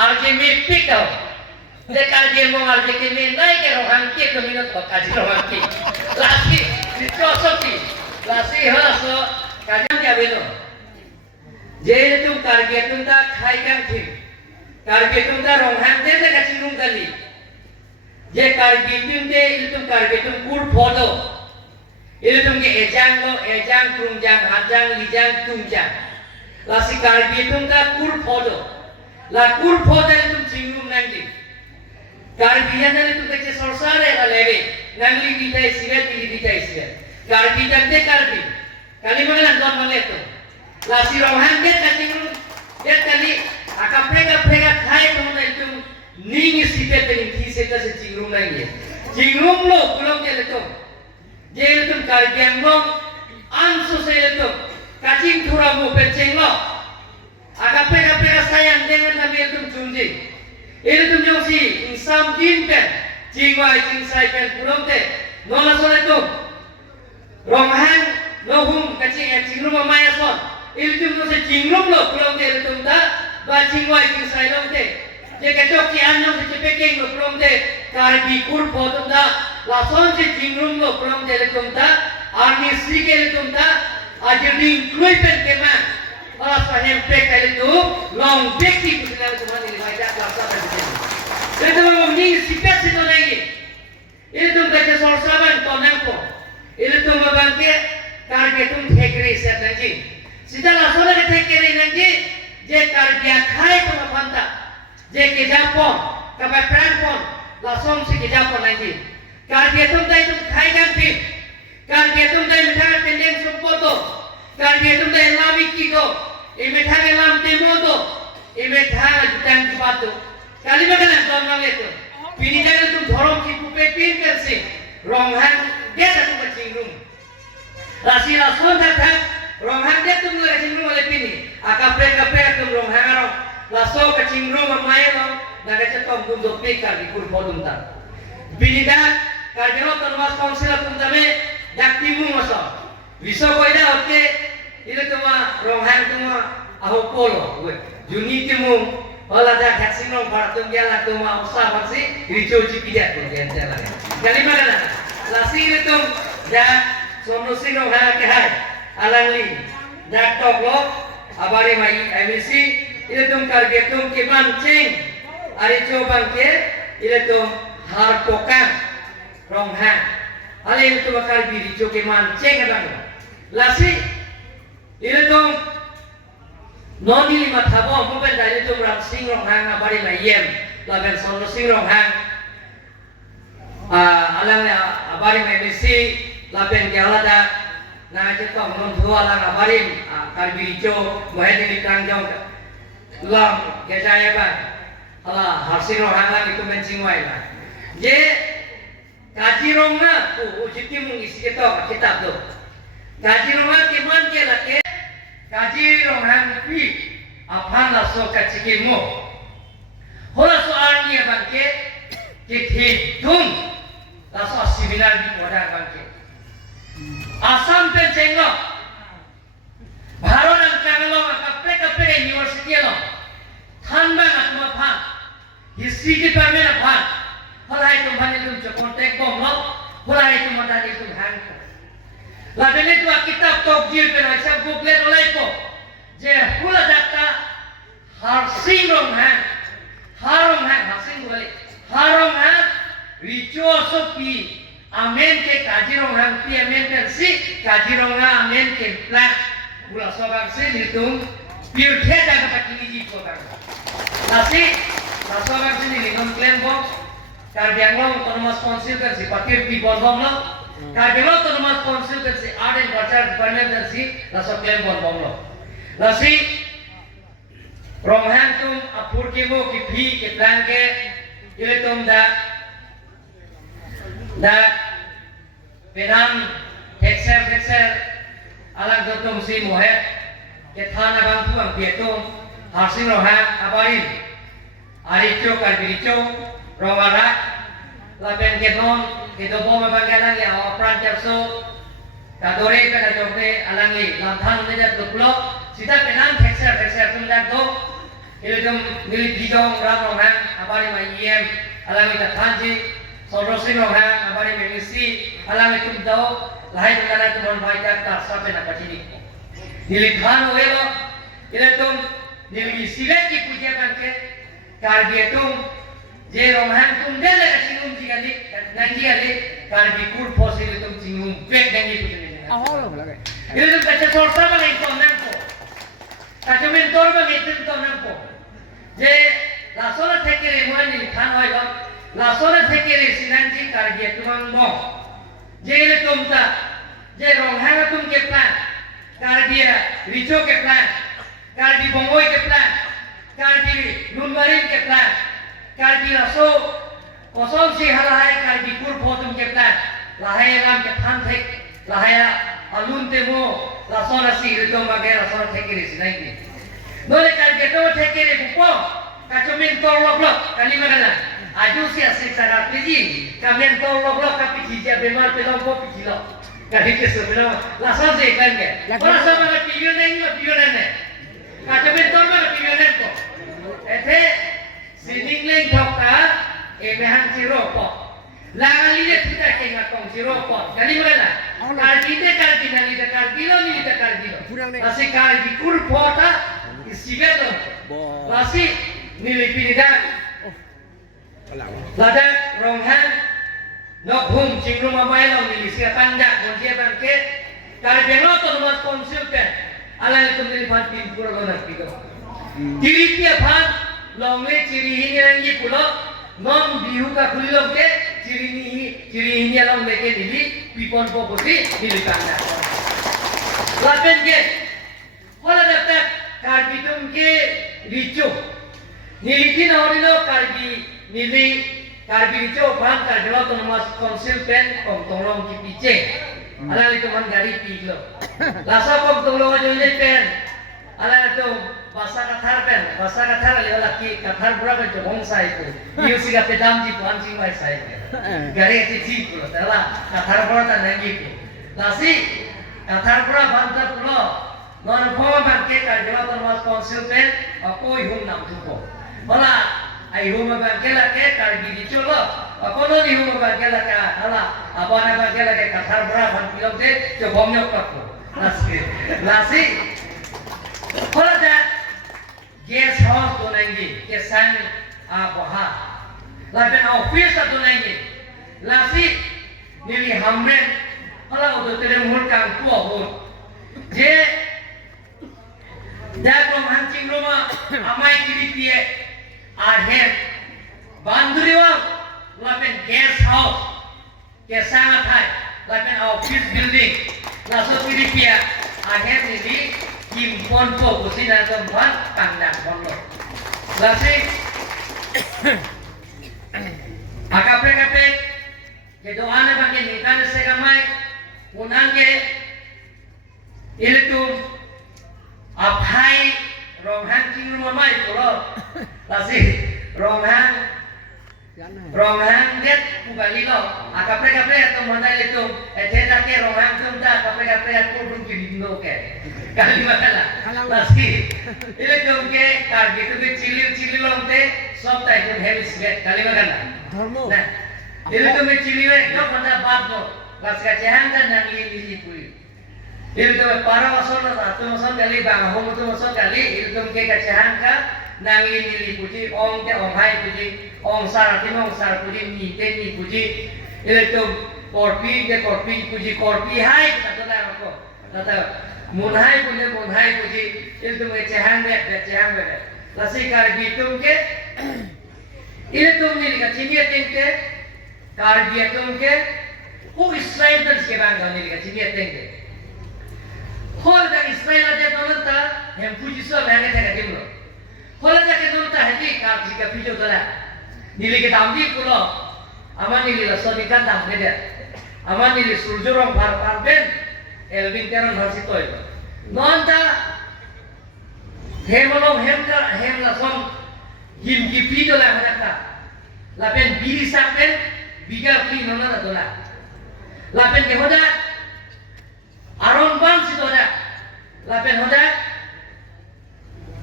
Argemi pikau. De Kajir Ronghangpi naik ke Ronghangpi ke minat Kajir Ronghangpi. Lasi dicocoki. Lasi haso kajang dia belo. Jadi tu karya tu tak kaikan tim. Karya tu tak Ronghang deh tak Chingrum kali. Jadi karya tu deh itu karya tu kur foto. Itu tu ke ejang tungjang hajang lijang tungjang. Lasi karya tu tak kur foto. La kur foto itu Chingrum nanti. Karya itu kecil sorsare kalebe. Nangli bitai sirat ili bitai sirat. Karbi tante karbi, kali mana tuan mana itu? Lasi Ronghang dia Chingrum dia kali akan pega khai tu mana itu ningi siapa yang kisah tu Chingrum lagi. Chingrum lo belum dia itu, dia itu karbi yang lo ansu saya itu, kacing thura mu penceng lo, akan pega sayang dengan kami itu junji. Itu yang si insam jinpen, jingwai jingsai pen belum deh, nona soal itu. Ronghang lohum kacing Chingrum amai son. Ilmu tu Chingrum lo pulang deh ilmu dah. Bacingwai kingsai lo deh. Jika cok kianjong secepekeng lo pulang deh. Karbi kur potong dah. Lason se Chingrum lo pulang deh ilmu dah. Army sikit ilmu dah. Ajar di kluipen keman. Alas pahem pek kali tu long peki pusilan tuhan ini baca kelasa berjadi. Itu mengini sipat situ lagi. Itu baca sorsaban tonengko. Itu membangkit karya tu thekri set nanti. Setelah solat thekri nanti, je karya khai pengapanta, je kejapon, kapapranpon, langsung si kejapon nanti. Karya tu dah itu khai ganti, karya tu dah mithang pendeng sumpoto, karya tu dah lami kiko, mithang lam temoto, mithang jutang kipatu. Kali mana tuan itu? Pinihan itu dorong kipupe pinter si Ronghang. Dia satu ke Chingrum. Lasi langsung datang Ronghang dia tu mulai Chingrum oleh pini. Akape tu Ronghang arong. Langsung ke Chingrum amai lo. Naga cetom tunduk pikar di kurpodum tak. Bini dah karjano termas konsel tuntame dak timu masuk. Bisa kau ida oke. Itu cuma Ronghang cuma ahokolo. Juni timu. Olah dah Chingrum paratum dia lah cuma usah masih. Ricu cipidat tu dia jalan. Kali mana? Lasi itu dah solusi Ronghang ke hai alangli dah toklo abari mai emisi itu karya tu kemancing ari coba ke itu har pokang Ronghang hal itu bakal diri coba kemancing kan lasi itu noni lima thabo bukan dari itu ramsing Ronghang abari mai yem laben solusi Ronghang alang abari memisi lapen kialada na cetok menuntu alang abari karbi ijo mohedi dikangjong lam kejaya ban ala harsing Ronghang lang itu mencingwai lah je Kajir Ronghang ujiti mengisi ketok kitab tu Kajir Ronghang keman ke lake Kajir Ronghangpi aphan laso kachikimo hola soal ni bangke kithidung langsung seminar di modal bangkit. Asam pencenglo, baru nang kanglo kape university lo, thanbang atma phan, history department phan, holai tu bani tu contact bom lo, holai tu modal itu hang. Lalu itu kitab tokjir penasihat booklet oleh ko, je hula data harsing Ronghang, harsing boleh, Ronghang. Ricu sopi amen ke Kajir Ronghangpi amen ke si Kajir Ronghang amen ke plak gula sobang si hitung biar dia jaga pakai ini kota nasi sobang si ini klaim box karbiang lo otonomas konsil kan si pakir pi bombom lo karbiang lo otonomas konsil kan si art and culture department kan si langsung klaim bombom lo nasi Ronghang tum aphurkimo ki phi kethan ke ile tum dah penam texer alang dotum si mohet kethan abang tu ang pietum harsing Ronghang abarin aricho karbiricho rawara lapen keton ketobom abanggalang ya opran terso kadore ka jokte alang li lamthan ne jat duplo sita penam texer tum dak do Ilmu milik dijong ram Ronghang abari maiem alami kethanji sorosi Ronghang abari memisi alami tumdao lahai tungana tuman baita tarsa pena pachini milik khan welo ilmu milik silet ki puja banke karbi tum je Ronghang tum dele Chingrum jigani nanti ali karbi kur fosil tum Chingrum pek dangi puja ilmu kaca sorsa bang itu nangko kaca mentor bang itu nangko যে লাসোনা থেকে রে মনি খান হইল লাসোনা থেকে রে সিনানজি কারগে তুমাং ম যে রে তুমতা যে রংহাং তুম কে প্ল্যান কারগিয়া রিচো কে প্ল্যান কারগি বঙ্গই কে প্ল্যান কারগি নুনমারিন কে প্ল্যান কারগি লাসো কসম সি হালাহাই কারগি কুর ফতুম কে প্ল্যান লাহাই নাম কে থান থেক লাহাই আলুন তেমো লাসোনা সি রিতম বাগে লাসোনা থেকে রে সিনানজি Boleh kan kita take it buko kaco mentor loblok kali magana aju si asik sangat piji kamen tor loblok tapi jija bemar pelong ko pijilo kali ke sebelum lasan se kan ke orang sama na pion ne kaco mentor ma pion ne ko ethe sining leng thokka emehan siro ko langali le kita ke ngatong siro ko kali magana karti nali de kartilo asik karti kur phota Sibeto, lasi nilipinidan, lada Ronghang, nokhum Chingrum Amei long nilisi panjang, monjia bangke, kalau bengo tu nomor konsultan, alang itu nilipan timpur lonas gitu. Ciri dia pan, longle ciri ini yang ye pulo, non bihu ka kulilom ke, ciri ini long leke nili, pipon poposi nilipanda. Lapen ke, kalau dapat karbi tum ke ricu nilitin orino karbi nili karbi ricu pan karbi lo tu mas konsultan tolong ki pice ala itu man gari pilo lasa tolong aja ni pen ala itu bahasa kathar le laki kathar pura ke jong sai ko yu siga pedam ji pan sing mai sai gari ti ji ko tala kathar pura ta nangi ko lasi kathar pura banta pulo non phoma bangke karjala tanwas konsultan akoi hum nam tuko bala ai hum bangke la ke kargi dicholo akono ni hum bangke la ka hala abana bangke la ke kathar bra ban pilom de jo bomnyok takko nasi hola da guest house to nangi ke sang boha lapen office to nangi nasi nili hamren hola udo tere mul kang ko hon je Jago mancing rumah, amai kiri pie, aher, banduriwang, lapen guest house, kesangat hai, lapen office building, laso kiri pie, aher ini himpon po, kusi dan tempat kandang pondok. Lasi, akape, jadi ane bagi nikah segamai, unangke, itu Amei Ronghang Chingrum Amei pulo lasi Ronghang det bukan lo akape atau mana itu ejeda ke Ronghang tum ta akape kurung kiri no ke kali mana lasi ini tum ke kargi tu cili long te sob ta itu helis ke kali mana nah ini tum cili no pada bab no lasi kacehan dan nangi pui itu para masuk lah, tu masuk kali bang, hom tu masuk kali, itu ke kacahan ka, nangi nili puji, ong ke ong hai puji, ong sar puji, ni puji, itu korpi puji hai, kata lah aku, kata mun hai puji, itu kacahan be, lasi karbi itu ke, itu nili kacimia tengke, karbi itu ke, Israel tu sekarang nili kacimia tengke. Hol da Israel ada nonta hem puji so bange thaka dimlo hol da ke nonta heti ka jika pijo dala nili ke damdi pulo aman nili la so dikan dam beda aman nili surjurong par ben elbin teron harsi toy nonta hem la som him ki pijo la hanaka la ben biri sapen biga ki nona dola la ben ke hoda Aron bang si toda, lapen hoda,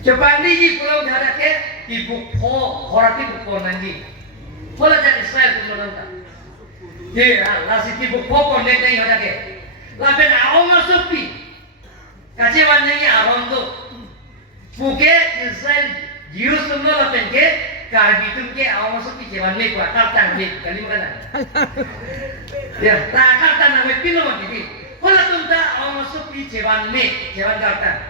Jepang ni pulau jada ke ibu po horati ibu po nanti. Pola jadi Israel pulau ta. Ye, lasi ibu po konde ni jada ke. Lapen awam masuki. Kaciwan ni awam tu. Buke Israel Jews tu lapen ke karbitum ke awam masuki cewan ni kuat kartang ni kali mana. Ya, tak kartang nama pino mati. Pola tu ta awam masuki cewan ni cewan kartang.